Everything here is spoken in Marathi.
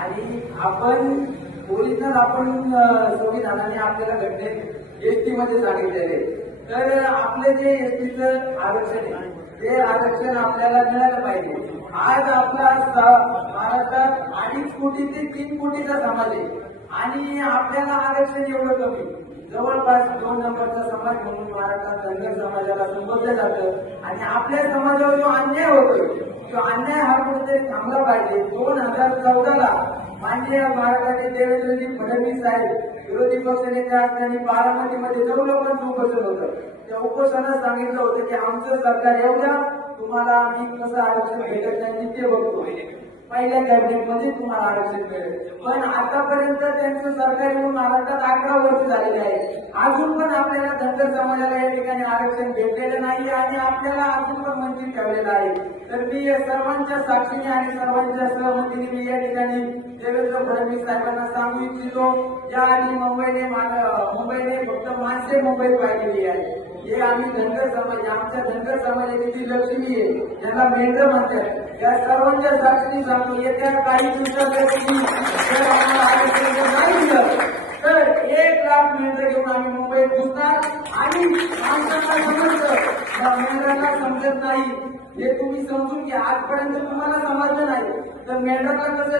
आणि आपण ओरिजिनल आपण संविधानाने आपल्याला घटनेत एसटी मध्ये सांगितलेले, तर आपले जे एसटीचं आरक्षण आहे ते आरक्षण आपल्याला मिळालं पाहिजे. आज आपला महाराष्ट्रात 2.5 कोटी ते 3 कोटीचा समाज आहे आणि आपल्याला आरक्षण एवढं कमी. जवळपास 2 नंबरचा समाज म्हणून महाराष्ट्रात धनगर समाजाला संबोधलं जातं आणि आपल्या समाजावर जो अन्याय होतोय तो अन्याय हा कुठेतरी थांबला पाहिजे. 2014ला माननीय महाराष्ट्राचे देवेंद्रजी फडणवीस साहेब विरोधी पक्षनेते असताना बारामतीमध्ये 9 लोकांचं उपोषण होतं. त्या उपोषणात सांगितलं होतं की आमचं सरकार येऊ द्या, तुम्हाला आम्ही कसं आरक्षण भेटत नाही ते बघतो. पहिल्या कॅबिनेटमध्ये तुम्हाला आरक्षण मिळेल. पण आतापर्यंत त्यांचं सरकार येऊन महाराष्ट्रात 11 वर्ष झालेले आहे. अजून पण आपल्याला धनगर समाजाला या ठिकाणी आरक्षण भेटलेलं नाही आणि आपल्याला अजून पण वंचित ठेवलेलं आहे. तर मी या सर्वांच्या साक्षीने आणि सर्वांच्या सहमतीने मी या ठिकाणी देवेंद्र फडणवीस साहेबांना सांगू इच्छितो, या आधी मुंबईने फक्त माणसे मुंबईत पाहिलेली आहे. हे आम्ही धनगर समाज, आमच्या धनगर समाजाची जी लक्ष्मी आहे ज्याला मेंढर म्हणतात, या सर्वांच्या साक्षीने सांगतो येत्या काही दिवसासाठी जर आम्हाला आरक्षण नाही दिलं तर 1 लाख मेंढर घेऊन आम्ही मुंबईत घुसणार. आणि माणसांना समजतं, मेंढरांना समजत नाही हे तुम्ही समजून घ्या. आजपर्यंत तुम्हाला समजलं नाही तर मेंढरांना कसं